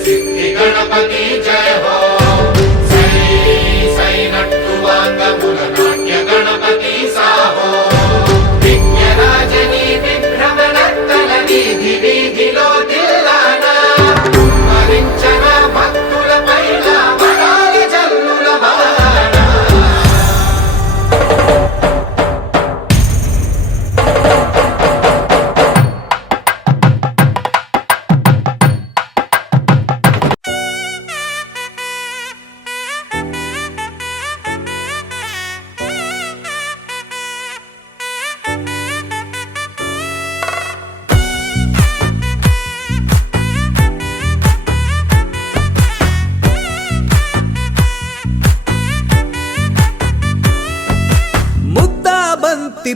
सिद्धि गणपति जय हो सै सै नट्टु वांगमुल नाट्य गणपति साहो विघ्नराजनी विभ्रमनर्तन वीधि वीधिलो दिल्लाना मరించన భక్తుల పైన వరాల జల్లుల వాన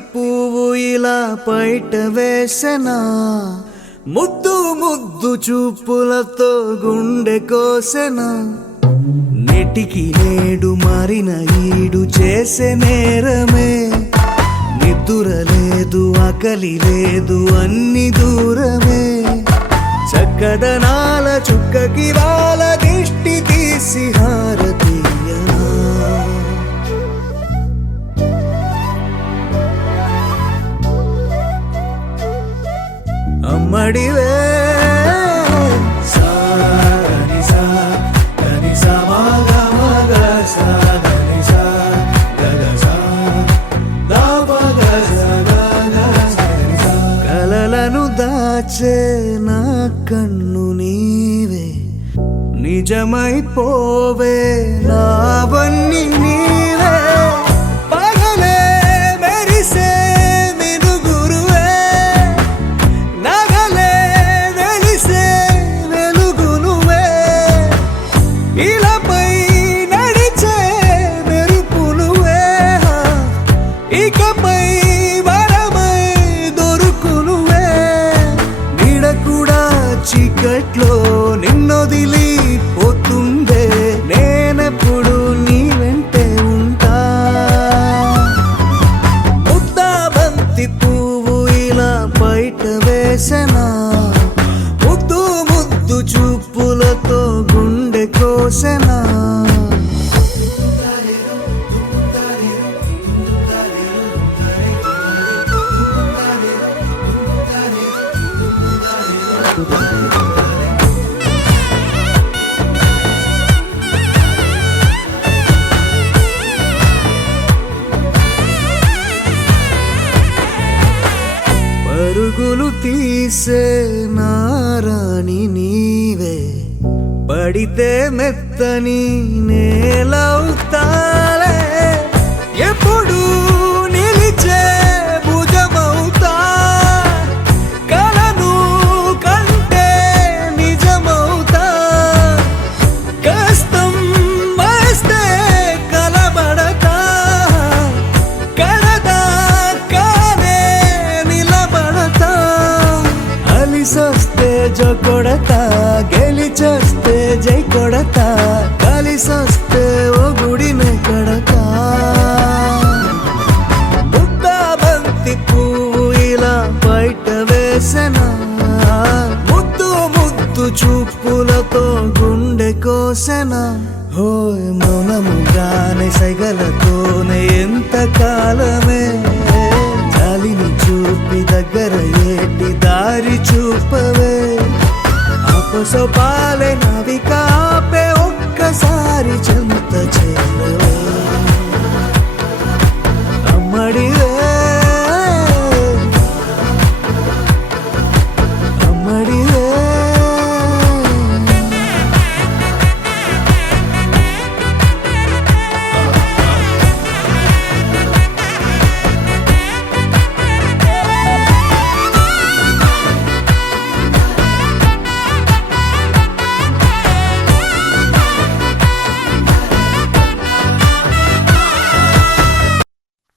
పువ్వు ఇలా బయట వేసెనా ముద్దు ముద్దు చూపులతో గుండె కోసెనా నెటికి నేడు మారిన ఈడు చేసే నేరమే నిద్ర లేదు ఆకలి లేదు అన్ని దూరమే చక్కదనాల చుక్కకి వాళ్ళ దిష్టి తీసి హారతీయనా అమ్మడివే కలలను దాచే నా కన్ను నీవే నిజమైపోవే నావన్నీ నీవే పగలే మెరిసే మినుగురువే నగలే వెలిసే వెలుగు నువ్వే ఇలాపై నడిచే మెరుపు నువ్వే ఇకపై వరమై దొరుకు నువ్వే నీడ కూడా చీకట్లో నిన్నొదిలి పోతుందే నేనెప్పుడు నీ వెంటే ఉంటా ముద్దా బంతి పువ్వు ఇలా బయట వేసెనా ముద్దు ముద్దు చూపులతో గుండె కోసెనా పరుగులు తీసే నారాణి నీవే పడితే మెత్తని నేలవుతాలే ఎప్పుడు నిలిచే భుజమవుతా కలను కంటే నిజమవుతా కష్టం వస్తే కలబడతా కడదాకానే నిలబడతా అలిసొస్తే జో కొడతా గెలిచొస్తే జై కొడతా కలిసొస్తే ఓ గుడినే కడతా ముద్దా బంతి పువ్వు ఇలా బయట వేసెనా ముద్దు ముద్దు చూపులతో గుండె కోసెనా హోయ్ మౌనముగానే సైగలతోనే ఎంత కాలమే జాలిని చూపి దగ్గర ఏటి దారి చూపవే ఆపసోపాలే నావిక ఆపే ఒక్కసారి చెంత చేరవే అమ్మడివే అమ్మడివే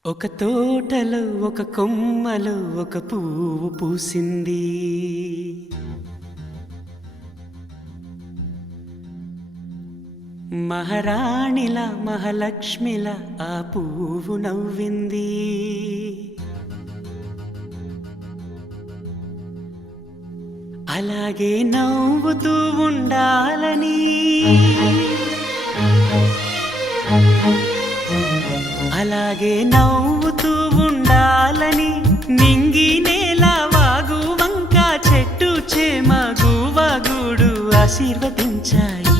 ఒక తోటలో ఒక కొమ్మలో ఒక పువ్వు పూసింది మహారాణిలా మహాలక్ష్మిలా ఆ పువ్వు నవ్వింది అలాగే నవ్వుతూ ఉండాలని అలాగే నవ్వుతూ ఉండాలని నింగి నేల వాగు వంక చెట్టు చేమ గువగూడు ఆశీర్వదించాయి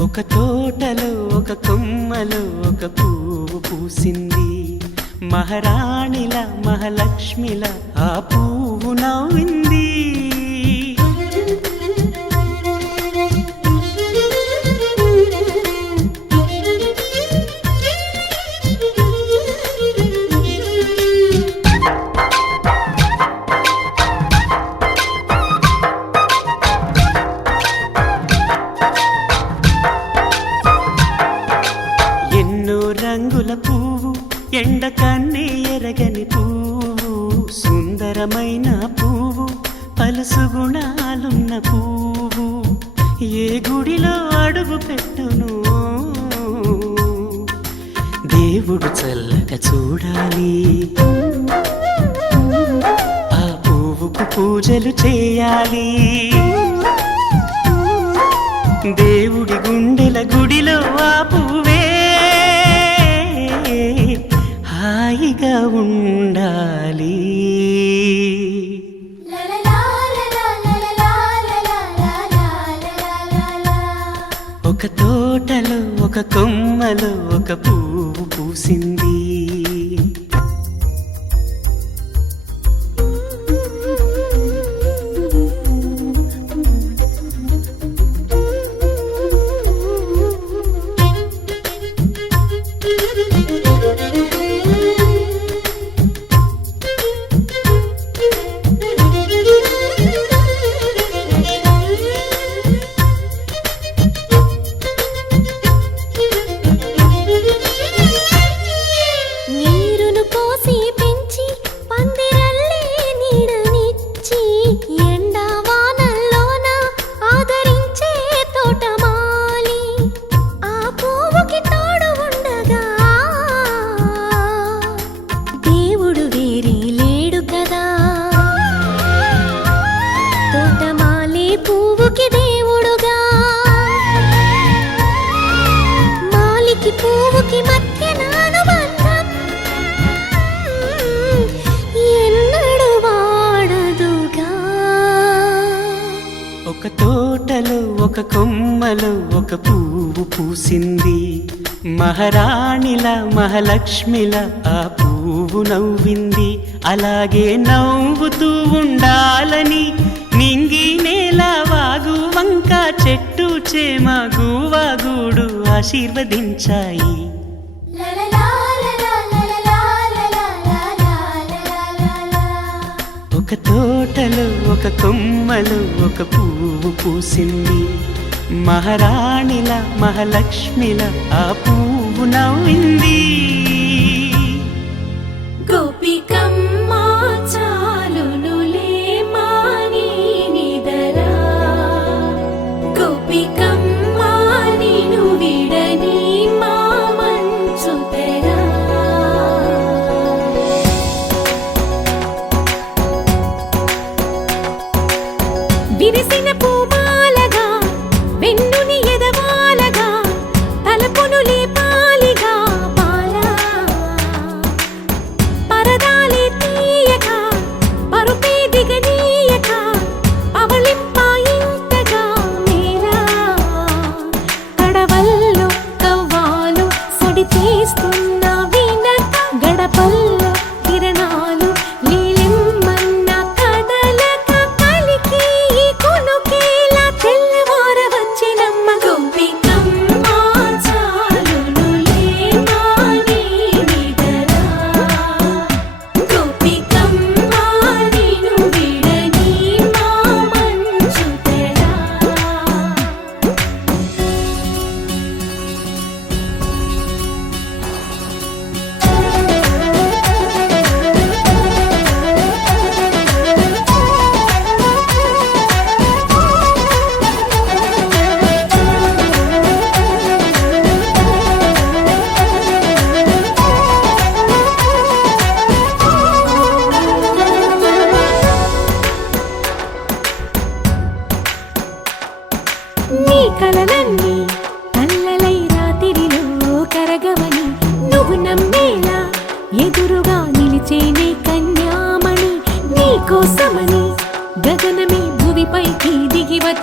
ఒక తోటలో ఒక కొమ్మలో ఒక పువ్వు పూసింది మహారాణిల మహాలక్ష్మిల ఆ పువ్వు నవ్వింది ఎన్నో రంగుల పువ్వు ఎండ కన్నే ఎరగని పువ్వు సుందరమైన పువ్వు పలుసు గుణాలున్న పువ్వు ఏ గుడిలో అడుగు పెట్టును దేవుడు చల్లగా చూడాలి ఆ పువ్వుకు పూజలు చేయాలి దేవుడి గుండెల గుడిలో ఆ పువ్వే హాయిగా ఉండాలి ఒక తోటలో ఒక కొమ్మలో ఒక పువ్వు పూసింది నీరును పోసి పెంచి పందిరల్లే నీడనిచ్చి ఎండా వానల్లోన ఆదరించే తోటమాలి ఆ పువ్వుకి తోడు ఉండగా దేవుడు వేరే లేడు కదా తోటమాలి పువ్వుకి దేవుడుగా మాలికి పువ్వుకి మధ్య అనుబంధం ఎన్నడు వాడదుగా ఒక తోటలో ఒక కొమ్మలో ఒక పువ్వు పూసింది మహారాణిల మహాలక్ష్మిల ఆ పువ్వు నవ్వింది అలాగే నవ్వుతూ ఉండాలని నింగి నేల వాగు వంక చెట్టు చేమ గువగూడు ఆశీర్వదించాయి ఒక తోటలో ఒక కొమ్మలో ఒక పువ్వు పూసింది మహారాణిల మహాలక్ష్మిల ఆ పువ్వు నవ్వింది గోపికమ్మ చాలునులే మాని నిదరా గోపికమ్మ నిను విడని మా మంచు తెరా విరిసిన పూమాలగా వెన్నుని ఎదవాలగా తలపును లేపాలిగా పాలా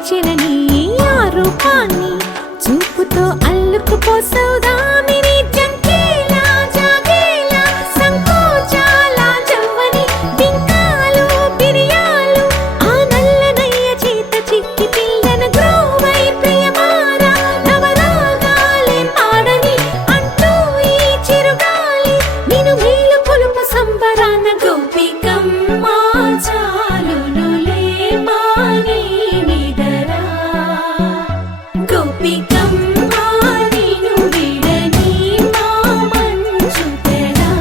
మరచినని ఆ రూపాన్ని చూపుతో అల్లుకుపోసౌదామిని జంకేలా జాగేలా సంకోచాల జవ్వని బింకాలు బిరియాలు ఆ నల్లనయ్య చేత చిక్కి పిల్లన గ్రోవై ప్రియమారా నవరాగాలే పాడని అంటూ ఈ చిరుగాలి నిను మేలు కొలుపు సంబరాన గోపికమ్మ చాలునులే మాని నిదరా గోపికమ్మ నిను విడని మా మంచు తెరా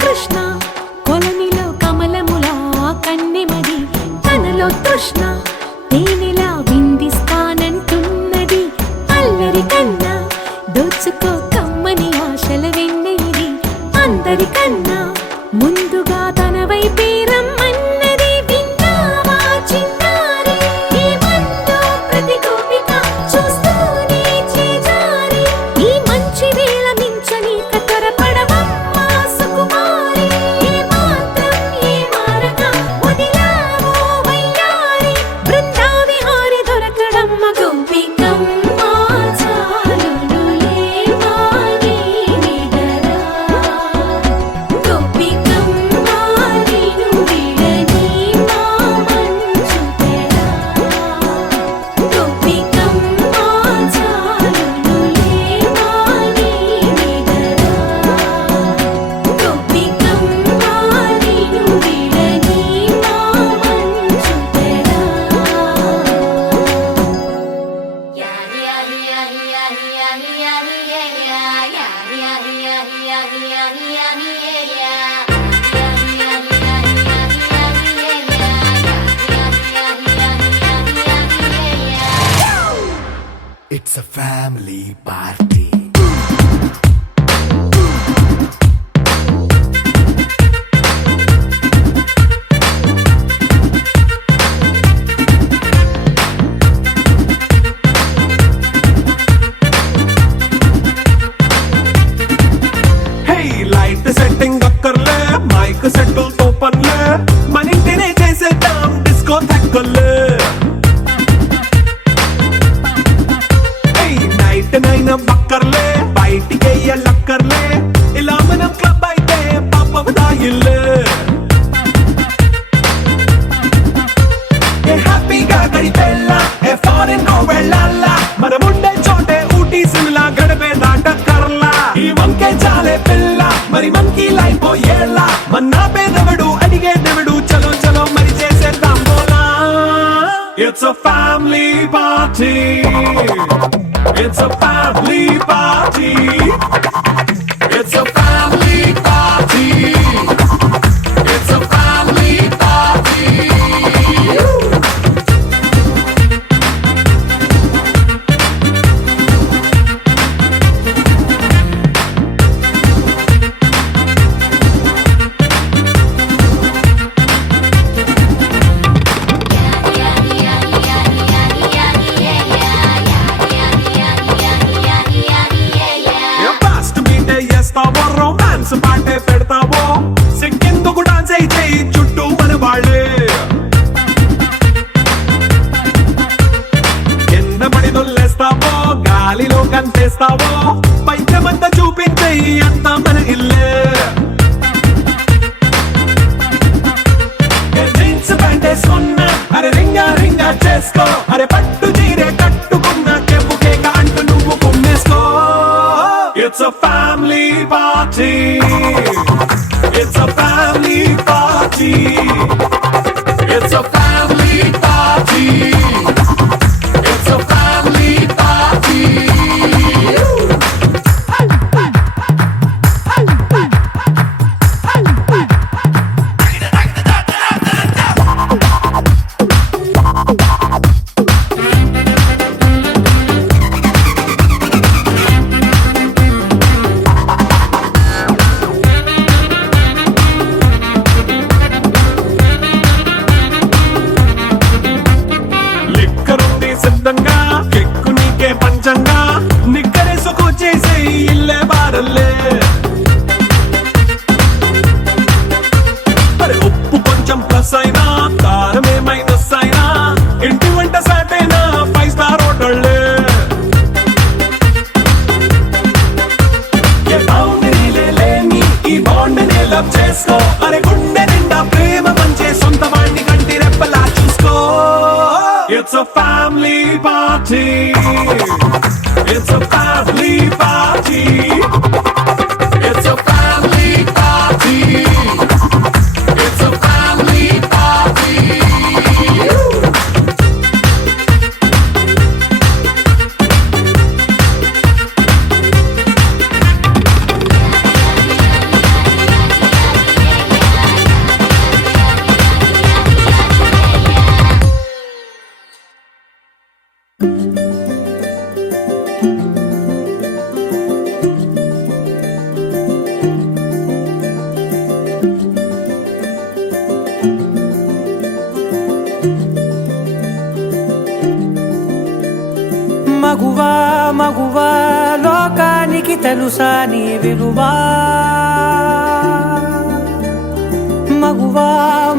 కృష్ణ కొలనిలో కమలములా కన్నెమది తనలో తృష్ణ తేనెలా విందిస్తానంటున్నది అల్లరి కన్నా దోచుకో కమ్మని ఆశల వెన్నెయిది అందరికన్నా ముందుగా తన వైపే రమ్మన్నది విన్నావా చిన్నారి ఏమందో ప్రతి గోపిక చూస్తూనే చేజారి ఈ మంచి వేళ మించని త్వరపడవమ్మా సుకుమారి ఏ మాత్రం ఏ మారక వదిలావో వయ్యారి బృందావిహారి దొరకడమ్మ గోపికమ్మ చాలునులే మాని నిదరా గోపికమ్మ నిను విడని మా మంచు తెరా గోపికమ్మ చాలునులే మాని నిదరా గోపికమ్మ నిను విడని మా మంచు తెరా It's a family party. Hey, light setting అక్కర్లే మైక్ సెట్టుల్ తో పనిలే మన ఇంటినే చేసేద్దాం డిస్కో థెక్కలే నైట్ నైన్ బక్కర్లే బయటికి లక్కర్లే ఇలా మనం క్లబ్ అయితే పాపం దాయిల్లే ఏ హ్యాపీగా గడిపెళ్ళా ఏ ఫారెన్ కో వెళ్ళాలా మనముండే చోటే ఊటీ సిమ్లా గడిపే దాటక్కర్లా ఈ వంకే చాలే పిల్ల మరి మనకి లైఫ్ ఏళ్ళ మన్నా పేదవడు అడిగేదెవడు చలో చలో మరి చేసేద్దాం బోలా It's a family party. It's a family party. It's a family party. It's a family party. Fast మీటే చేస్తావో రొమాన్స్ పాటే పెడతావో సిక్కిందుకు డాన్స్ అయితే చుట్టూ మన వాళ్ళే కింద పడి దొల్లేస్తావో గాలిలో కంటేస్తావో పైద్యమంతా చూపించే అంతా మన ఇల్లే జీన్స్ ప్యాంట్ వేసుకున్నా అరే రింగా రింగా చేసుకో అరే పట్టు చీరే కట్టుకున్నా చెప్పు కేక అంటూ నువ్వు కుమ్మేసుకో It's a family party. It's a family party. It's a family party. It's a family party. It's a family party. It's a family party. It's a family party. It's a family party. మగువా మగువా లోకానికి తెలుసా నీ విలువా మగువా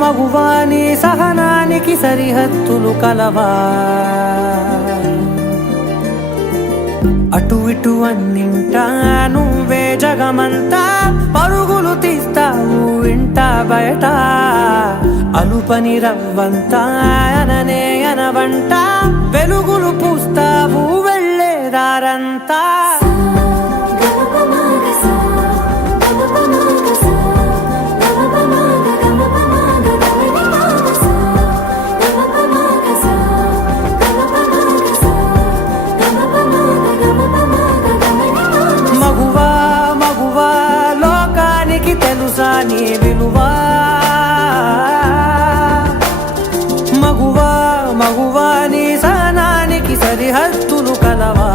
మగువా నీ సహనానికి సరిహద్దులు కలవా అటు ఇటు అన్నింటా నువ్వే జగమంతా పరుగులు తీస్తావు ఇంట బయట అలుపని రవ్వంతా అననే అనవంట వెలుగులు పూస్తావు వెళ్ళేదారంతా మగువా మగువా లోకానికి తెలుసా నీ విలువా మగువా మగువా నీ సహనానికి సరిహద్దులు కలవా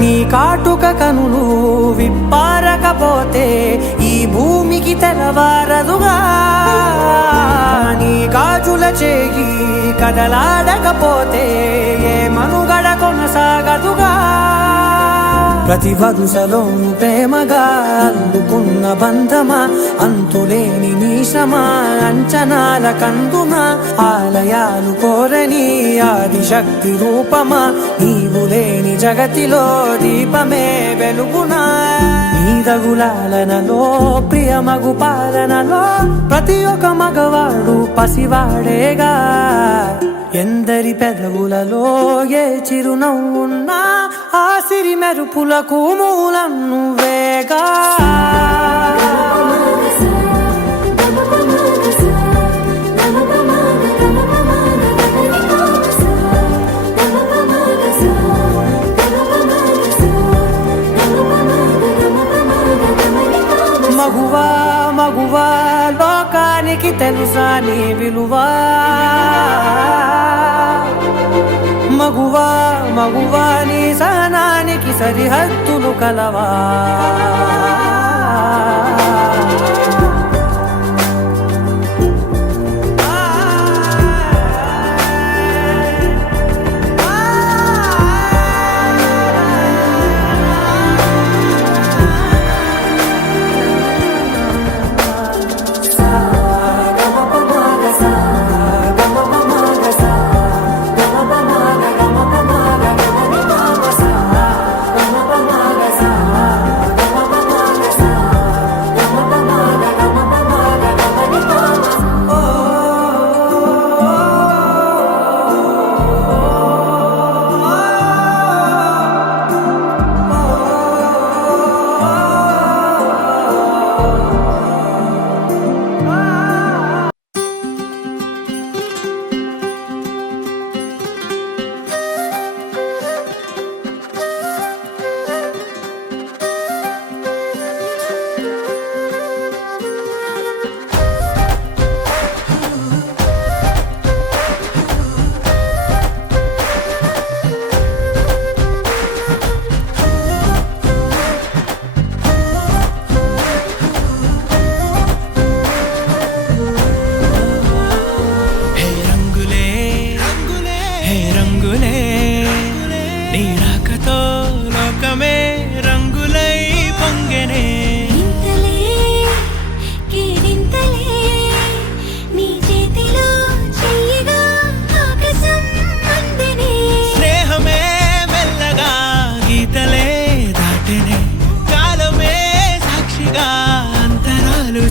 నీ కాటుక కనులు విప్పారకపోతే ఈ భూమికి తెలవారదుగా నీ గాజుల చేయి కదలాడకపోతే ఏ మనుగడ కొనసాగదుగా ప్రతి వరుసలోను ప్రేమగా అల్లుకున్న బంధమా అంతులేని నీ శ్రమ అంచనాల కందున ఆలయాలు కోరని ఆదిశక్తి రూపమా నీవు లేని జగతిలో దీపమే వెలుగునా నీదగులాలనలో ప్రియమగు పాలనలో ప్రతి ఒక్క మగవాడు పసివాడేగా ఎందరి పెదవులలో ఏ చిరునవ్వున్నా ఆ సిరి మెరుపులకు మూలం నువ్వేగా మగువా మగువా లోకానికి తెలుసా నీ విలువా మగువా మగువా నీ సహనానికి సరిహద్దులు కలవా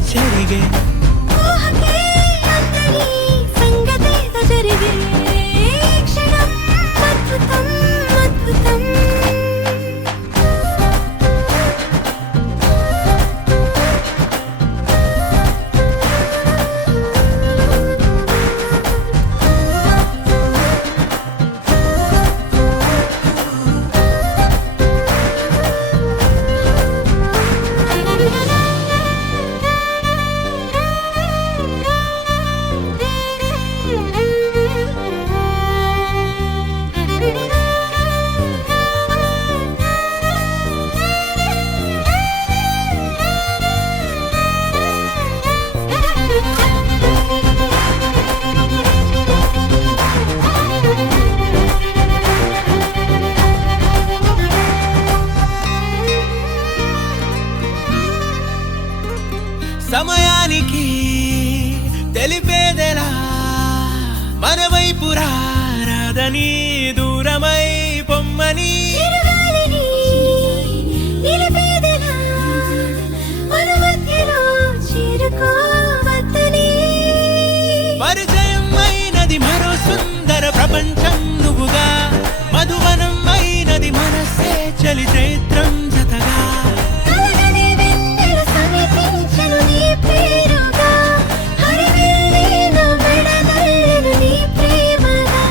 చెరిగే ఊహకే అందని సంగతేదో జరిగే క్షణం అద్భుతం అద్భుతం సమయానికి తెలిపేదెలా మన వైపు రాదని దూరమై పొమ్మని చిరుగాలిని నిలిపేదెలా మన మధ్యలో చేరుకోవద్దని పరిచయం అయినది మరో సుందర ప్రపంచం నువ్వుగా మధువనం అయినది మనసే చలి చైత్రం జతగా కలగని వెన్నెల సమీపించెను నీ పేరుగా హరివిల్లే నా మెడదల్లెను నీ ప్రేమగా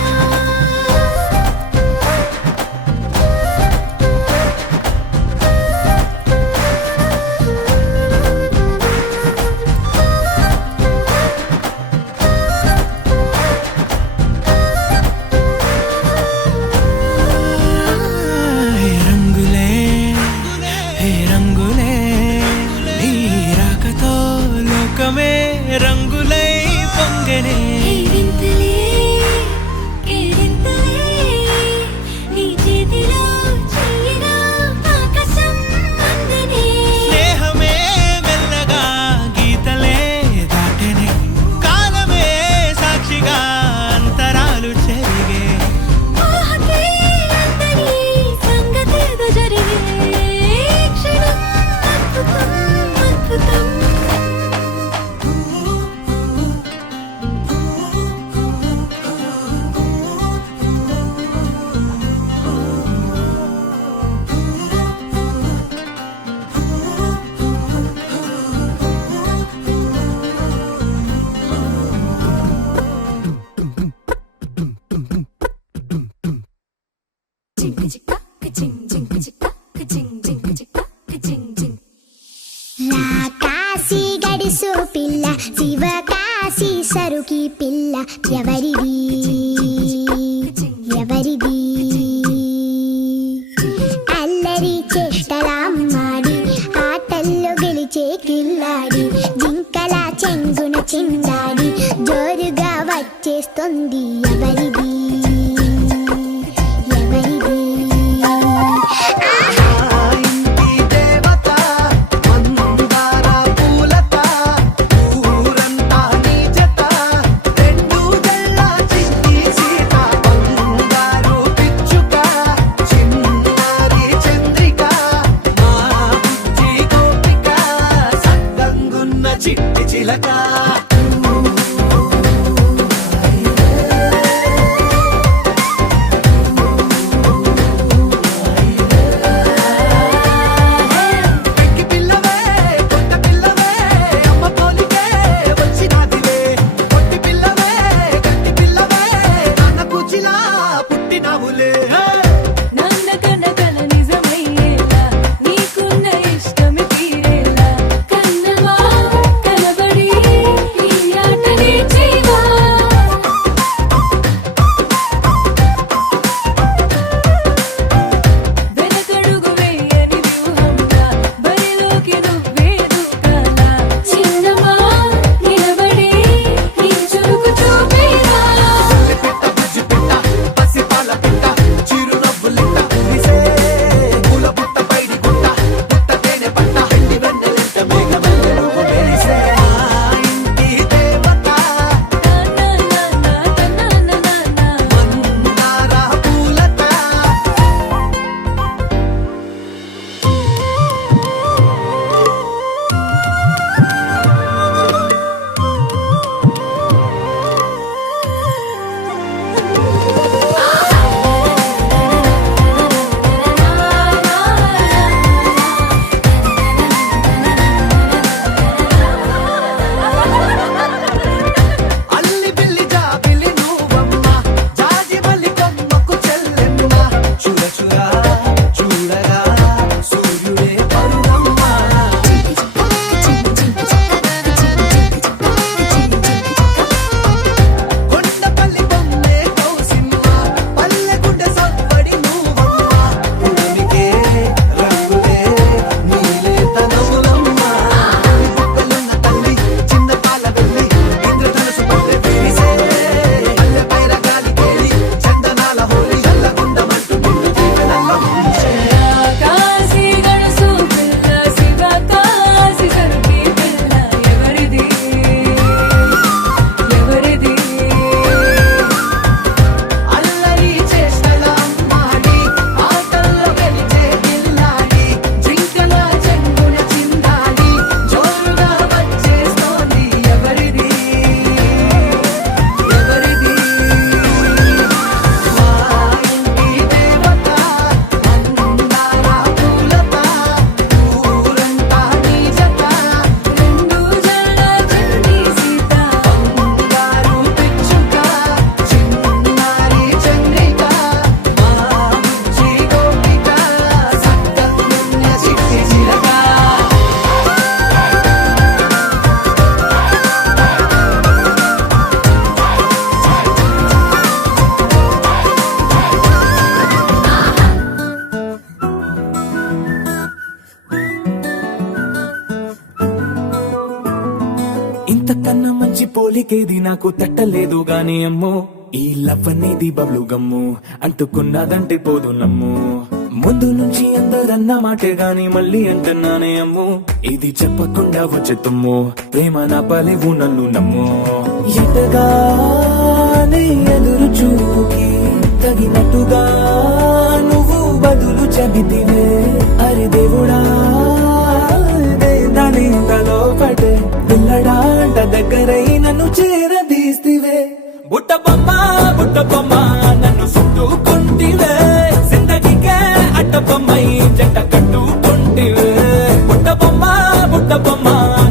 హే రంగులే హే రంగులే నీ రాకతో లోకమే రంగులై పొంగనే కేరింతలే కేరింతలే నీ చేతిలో చెయ్యినా ఆకాశం అందనే స్నేహమే మెల్లగా గీతలే దాటెనే కాలమే సాక్షిగా అంతరాలు చెరిగే ఊహకే అందని సంగతేదో జరిగే క్షణం అద్భుతం అద్భుతం కాశీ గడిసు పిల్ల శివ కాశీ సరుకి పిల్ల ఎవరిది ఎవరిది అల్లరి చేష్టలామ్మాడి ఆటల్లో గెలిచే కిల్లాడి జింకల చెంగున చిందాడి జోరుగా వచ్చేస్తుంది ఎవరిది ఎవరిది చిట్టి చిలక పెక్కి పిల్లవే కొత్త పిల్లవే అమ్మ పోలికే వచ్చినాదివే కొట్టి పిల్లవే గట్టి పిల్లవే నాన్న కూచిలా పుట్టినావులే నందకనకల నిజమయ్యేలా నీకున్న ఇష్టమి తీరేలా కన్నవా కనబడి ఇంతకన్నా మంచి పోలికేది నాకు తట్టలేదు గాని అమ్మో ఈ లవ్ అనేది బబ్లు గమ్ము అంటుకున్నదంటే పోదు నమ్ము ముందు నుంచి అందరన్న మాటే గాని మళ్ళీ అంటున్నానే అమ్ము ఇది చెప్పకుండా వచ్చే తుమ్ము ప్రేమ నా పలేవు నన్ను నమ్ము ఎటగానే ఎదురు చూకి తగినట్టుగా నువ్వు బదులు చెబితివే అరే దేవుడా దాని తలో పటే పిల్లడాంట దగ్గరై నన్ను చేరదీస్తివే బుట్ట బొమ్మ నన్ను చుట్టుకుంటివే జిందగీకే అట్ట బొమ్మై జంట కట్టుకుంటివే బుట్ట బొమ్మ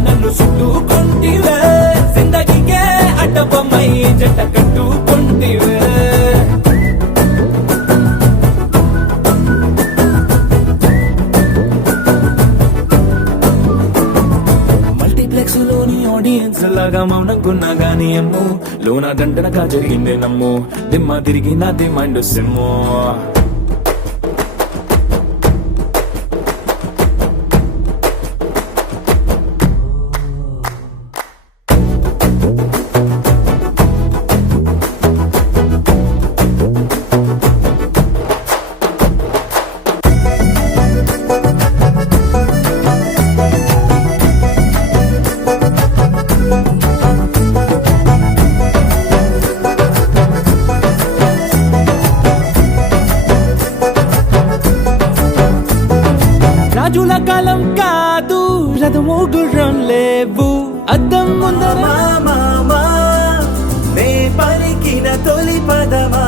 నన్ను చుట్టుకుంటివే జిందగీకే అట్ట బొమ్మై జంట కట్టుకుంటివే మల్టీప్లెక్స్ లోని ఆడియన్స్ లాగా మౌనంకున్నా గానీ అమ్ము లోన దండనగా జరిగిందే నమ్ము దిమ్మ తిరిగి నాది మైండ్ సిమ్ము రాజుల కాలం కాదు రథము గుర్రం లేవు అద్దం ముందర నే పలికిన తొలి పదమా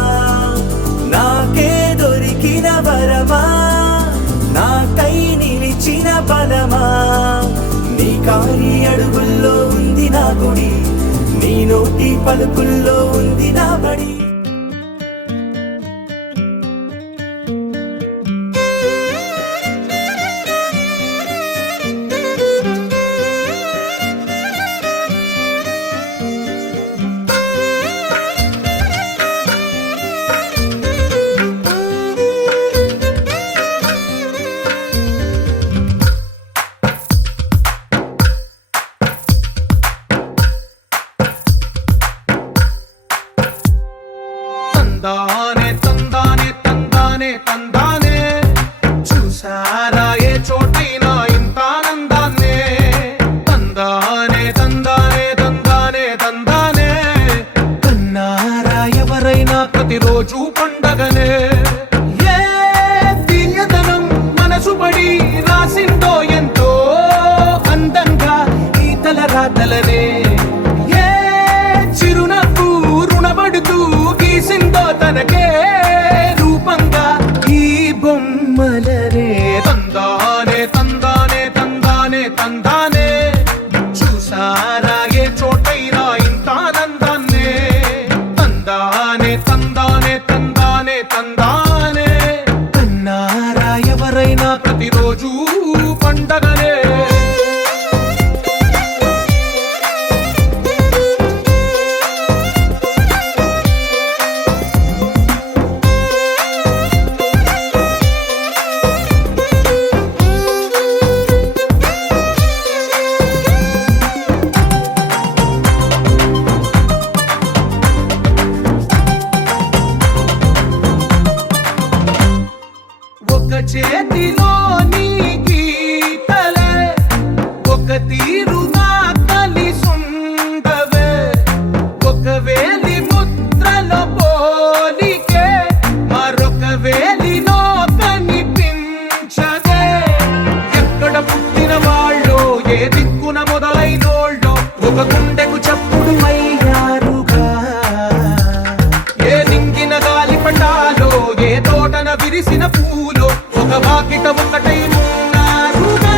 నాకే దొరికిన వరమా నాకై నిలిచిన పదమా నీ కారి అడుగుల్లో ఉంది నా గుడి నీ నోటి పలుకుల్లో ఉంది నా బడి తందానే తందానే తందానే తందానే చూసారా ఏ చోటైనా ఇంత ఆనందాన్నే తందానే తందానే తందానే తందానే కన్నారా ఎవరైనా ప్రతిరోజు పండగనే ఏ తీయదనం మనసు పడి రాసిందో ఎంతో అందంగా ఈ తలరాతలనే ఏ చిరునవ్వు రుణపడుతూ గీసిందో తనకే రూపంగా ఈ బొమ్మలనే తందానే తందానే తందానే తందానే చూసారా ఏ చోటైనా ఇంత ఆనందాన్నే తందానే తందానే తందానే తందానే కన్నారా ఎవరైనా ప్రతిరోజు పండగనే ఒక చేతిలో నీ గీతలే ఒక తీరుగా కలిసుండవే ఒక వేలి ముద్రలో పోలికే మరొక వేలిలో కనిపించదే ఎక్కడ పుట్టిన వాళ్ళో ఏ దిక్కున మొదలైనోళ్ళో ఒక గుండెకు చప్పుడు అయ్యారుగా ఏ నింగిన గాలి పటాలో ఏ తోటన విరిసిన పూలో ఒక వాకిట ఒకటై ఉన్నారుగా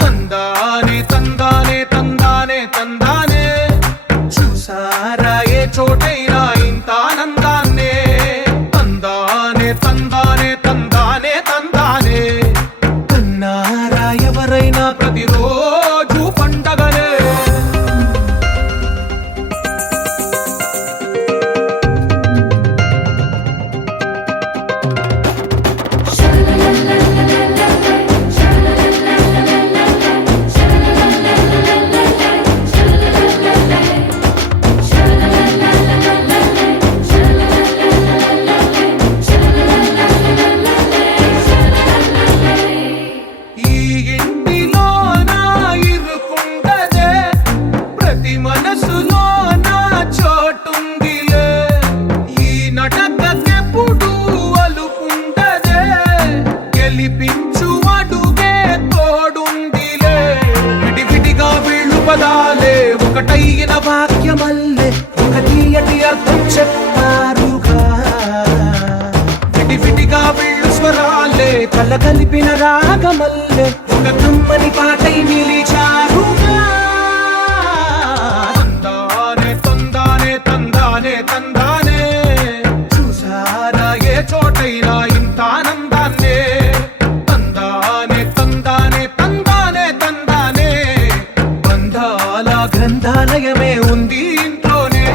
తందానే తందానే తందానే తందానే చూసారా ఏ చోటైనా ఇంత ఆనందాన్నే తందానే తందానే తందానే తందానే కన్నారా ఎవరైనా ప్రతిరోజు పండగనే la la la la la కలిపిన రాగమల్లె ఒక కమ్మని పాటై నిలిచారుగా తందానే తందానే తందానే తందానే చూసారా ఏ చోటైనా ఇంత ఆనందాన్నే తందానే తందానే తందానే తందానే బంధాల గ్రంథాలయమే ఉంది ఇంట్లోనే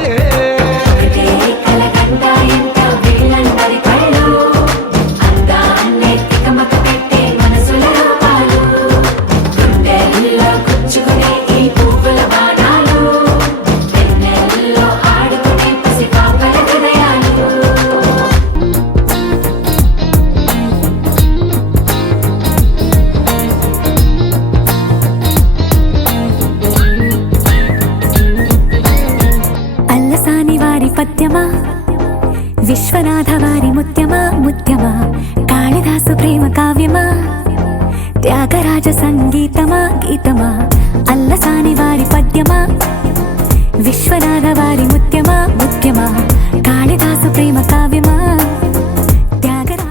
అల్లసాని వారి పద్యమా విశ్వనాథ వారి ముత్యమా ముత్యమా కాళిదాసు ప్రేమ కావ్యమా త్యాగరాజ సంగీతమా గీతమా అల్లసాని వారి పద్యమా విశ్వనాథ వారి ముత్యమా ముత్యమా కాళిదాసు ప్రేమ కావ్యమా Tyagaraja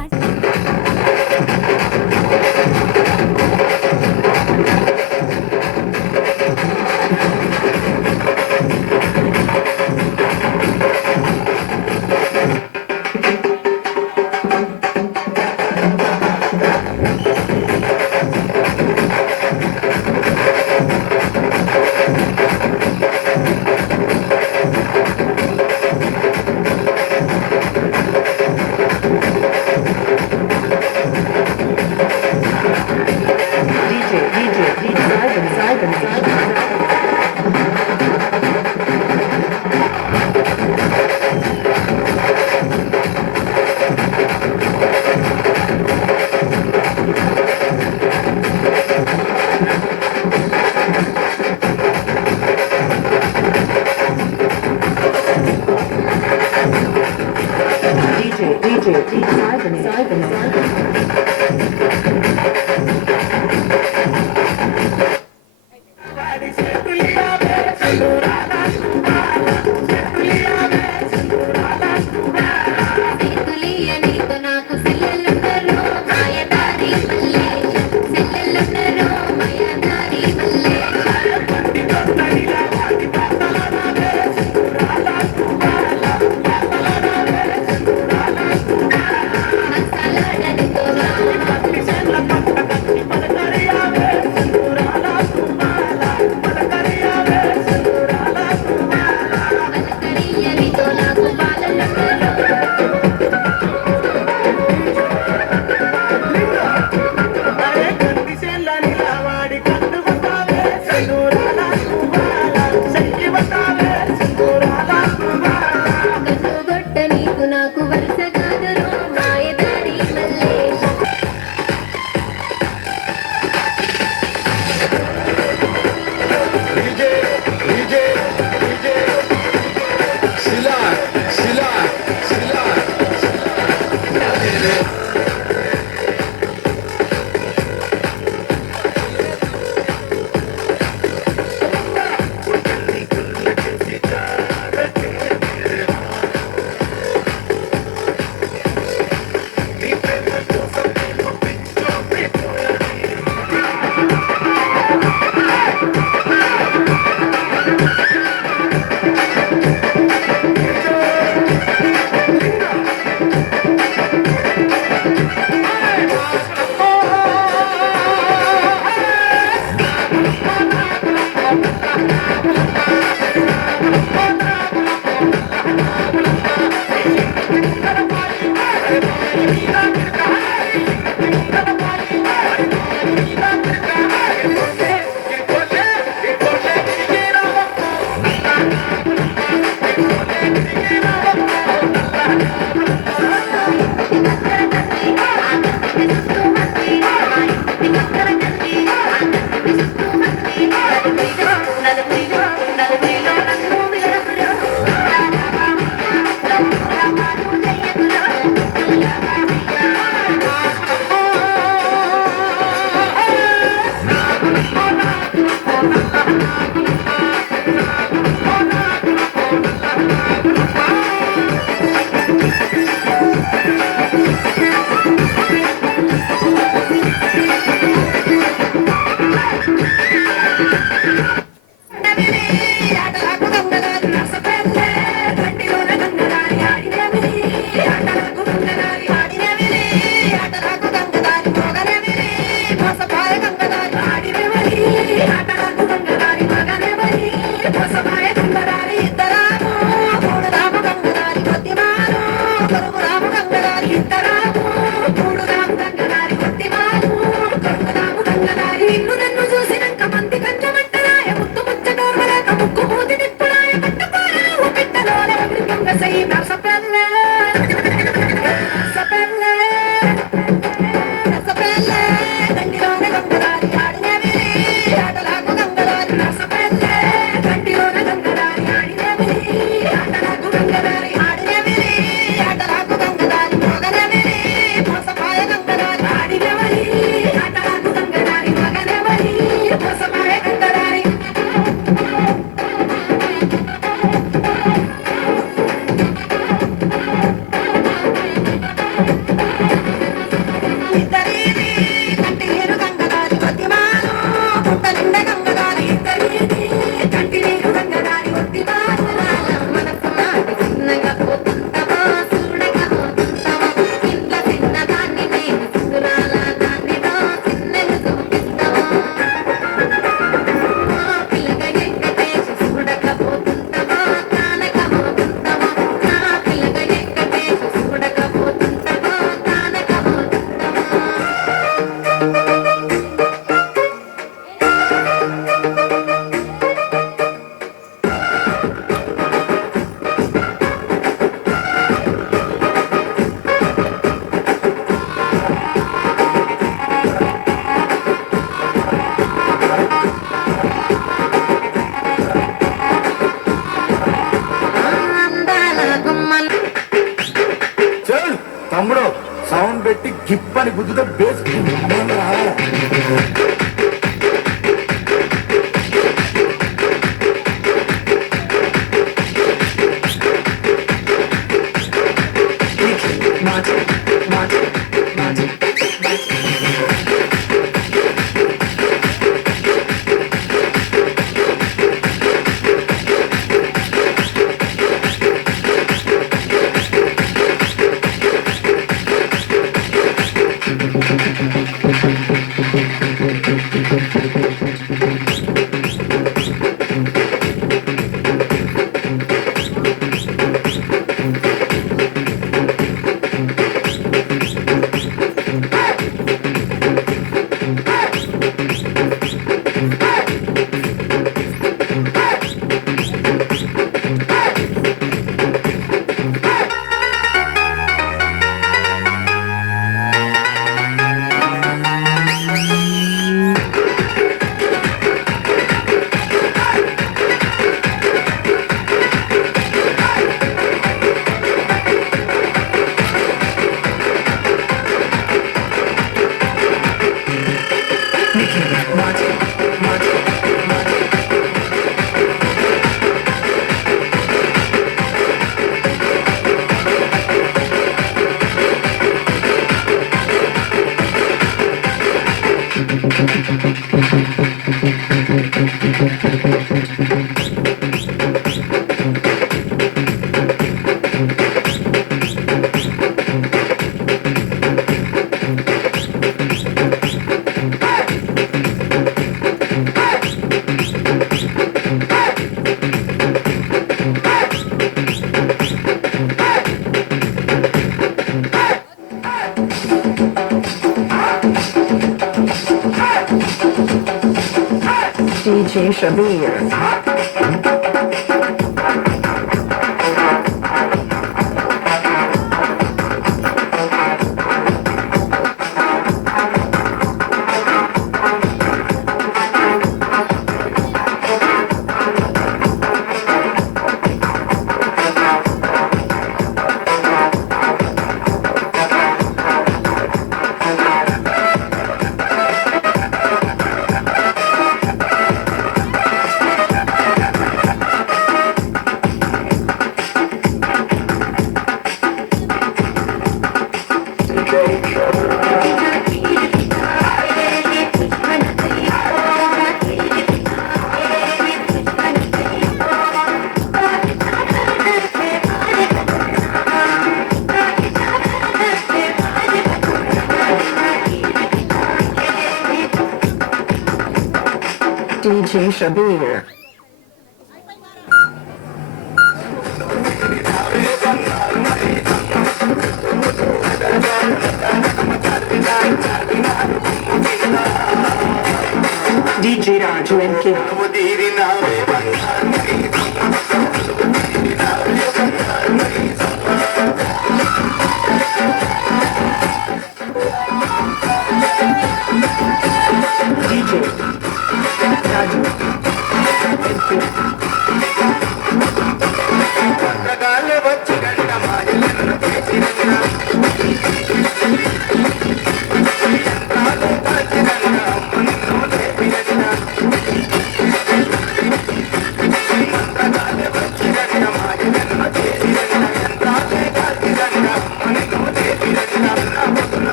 DJ Shabir. DJ Shabir. DJ Raju NK. DJ Raju NK.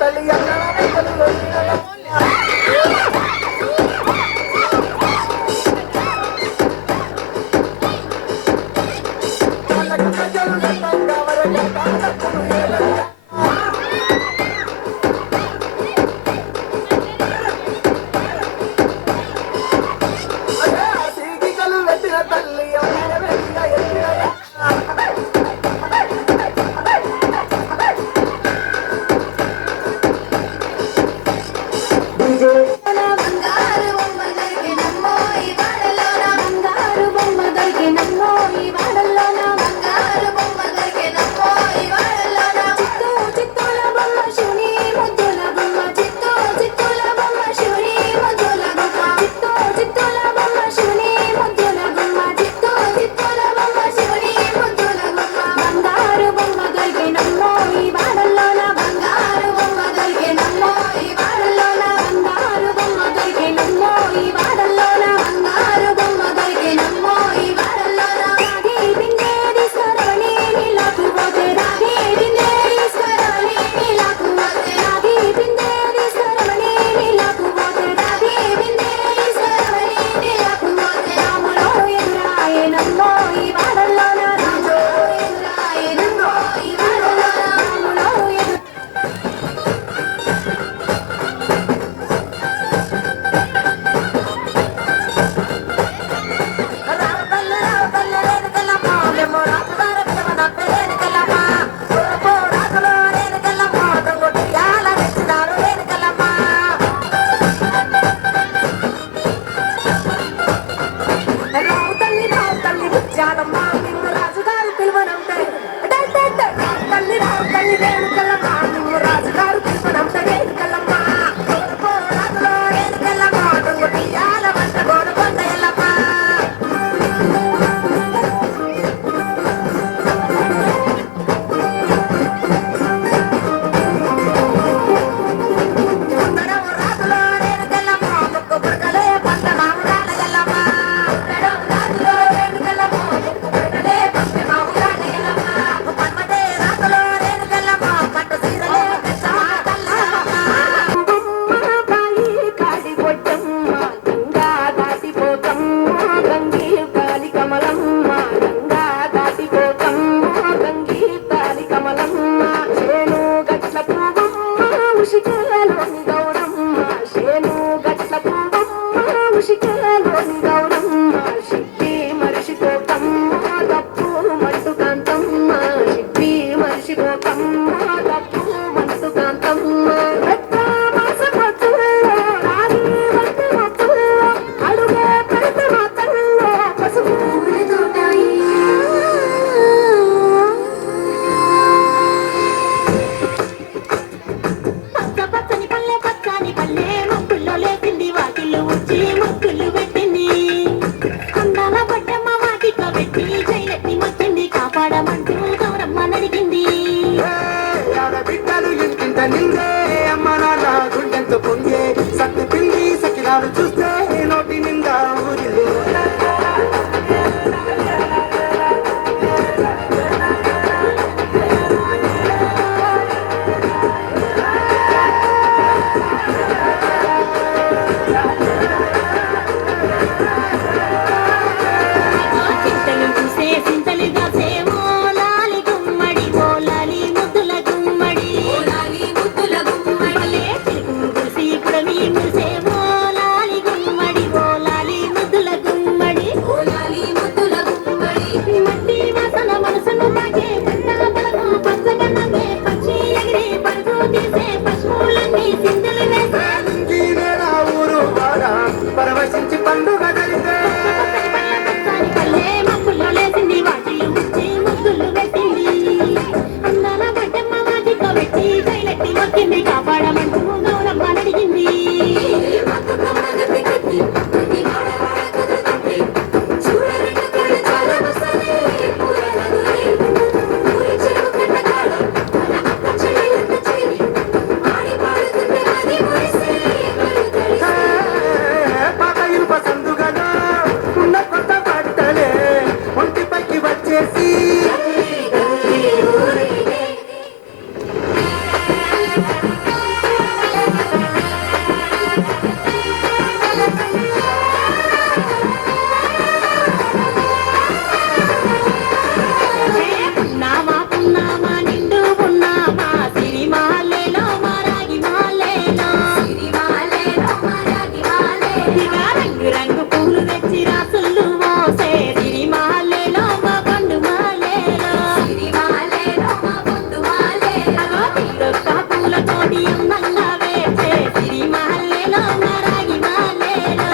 తల్లి ఉషికేలోని గౌరమ్మ శేను గట్ల పువ్వమ్మ ఉషికేలోని గౌరమ్మ సిప్పి మరిసిపోకమ్మ తప్పు మంటు కాంతమ్మ సిప్పి మరిసిపోకమ్మ తప్పు మంటు కాంతమ్మ పెద్ద మాసపత్తుల్లో రాగి వంటి మొత్తుల్లో అడుగే పెద్ద మాతల్లో పసుపు తోటాయి పచ్చని పల్లె మొక్కుల్లో లేపింది వాకిళ్ళు వచ్చి మొక్కులు పెట్టింది అందాల పడ్డమ్మ వాటిక పెట్టి జైలెత్తి మొక్కింది కాపాడమంటూ గౌరమ్మ నడిగింది బిడ్డలు ఇంటింట నిందే అమ్మ నాన్న గుండెంతో పొంగే సత్తి పిండి సకిరాలు చూస్తే నోటి నిండా ఊరిలు చింతలు చూసే చింతలు దాసే ఓలాలి గుమ్మడి ఓలాలి ముద్దుల గుమ్మడి మల్లె చిలుకు చూసి పుడమి మురిసే ఓలాలి గుమ్మడి ఓలాలి ముద్దుల గుమ్మడి మట్టి వాసన మనసును తాకే పంట పొలము పచ్చగా నవ్వే పక్షి ఎగిరి పరుగు తీసే పశువులన్నీ చింతలు వేసే ఇంకీనేనా ఊరు వాడ పరవశించి పండుగ జరిగే పల్లె మొక్కుల్లో లేసింది వాటిల్లు వచ్చి ముగ్గులు పెట్టింది అందాల పడ్డమ్మ వాటితో పెట్టి జైలెత్తి మొక్కింది కాపాడమంటూ గౌరమ్మ నడిగింది పాత ఇనుప సందుగలో ఉన్న కొత్త బట్టలే ఒంటిపైకి వచ్చేసి పున్నామా నిండు పున్నామా సిరిమాలేలో మారాగి మాలేలో ఇక రంగు రంగు పూలు తెచ్చి రాసులు మోసే సిరిమాలేలో మా పండు మాలేలో అగో తీరొక్క పూలతోటి అందంగా వేసే సిరిమాలేలో మారాగి మాలేలో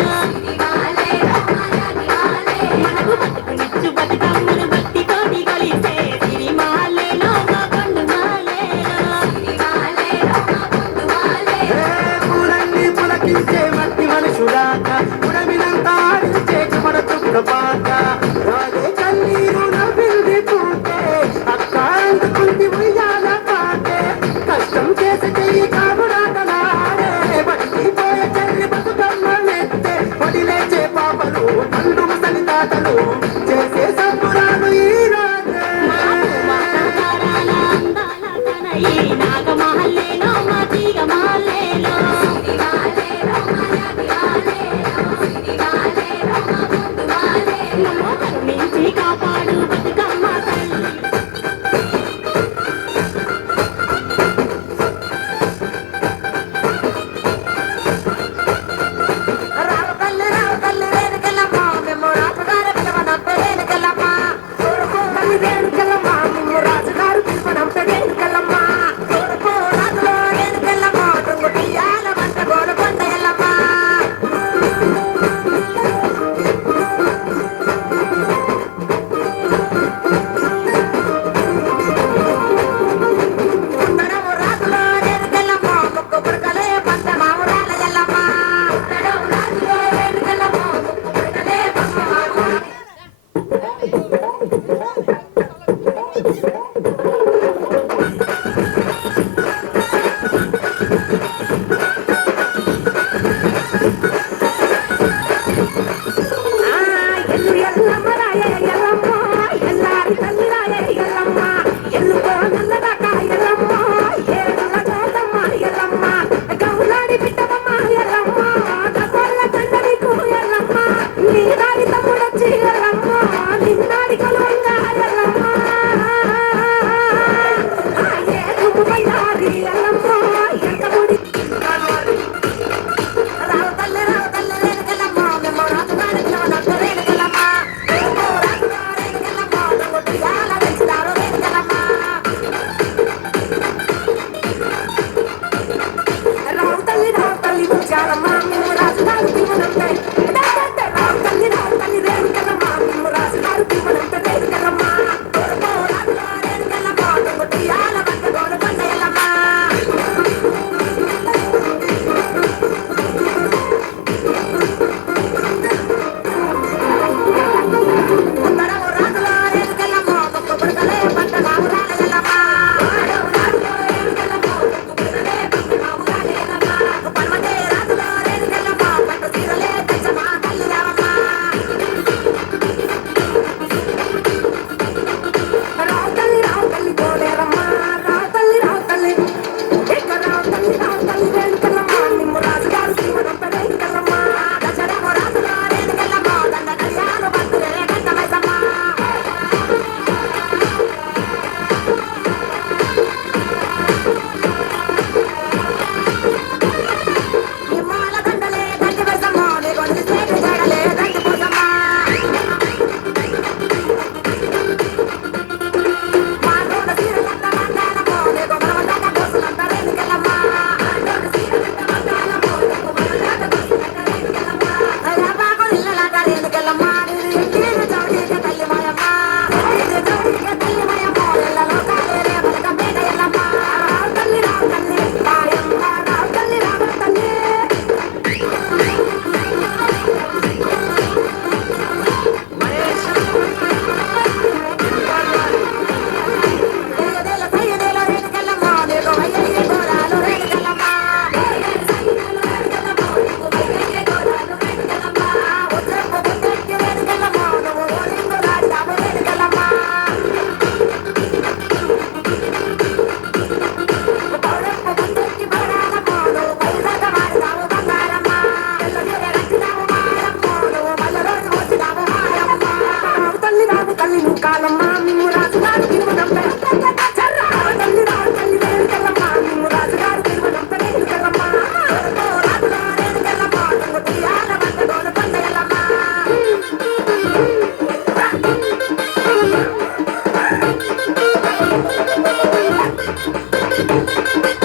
మనకు బతుకునిచ్చు బతుకమ్మను బట్టి తోటి కొలిసే సిరిమాలేలో మా పండు మాలేలో పూలన్నీ పులకించే మట్టి మనుషులాక పుడమినంతా ఆడించే చెమట చుక్క పాక రాగే కన్నీరు నవ్వింది పూటే అక్క అందుకుంది ఉయ్యాల పాటే కష్టం చేసి చెయ్యి కాముడాటలాడే బడికి పోయే చెల్లి బతుకమ్మ నెత్తే వదిలేచే పాపలు పండు ముసలి తాతలు చేసే సంబురాలు ఈ రాజే వాతావరాల అందాల తనయి నాగమహల్లేలో మా తీగమహల్లేలో నన్ను కరుణించి కాపాడు బతుకమ్మ తల్లి ఎల్లమ్మ ఎంత ముడి Thank you.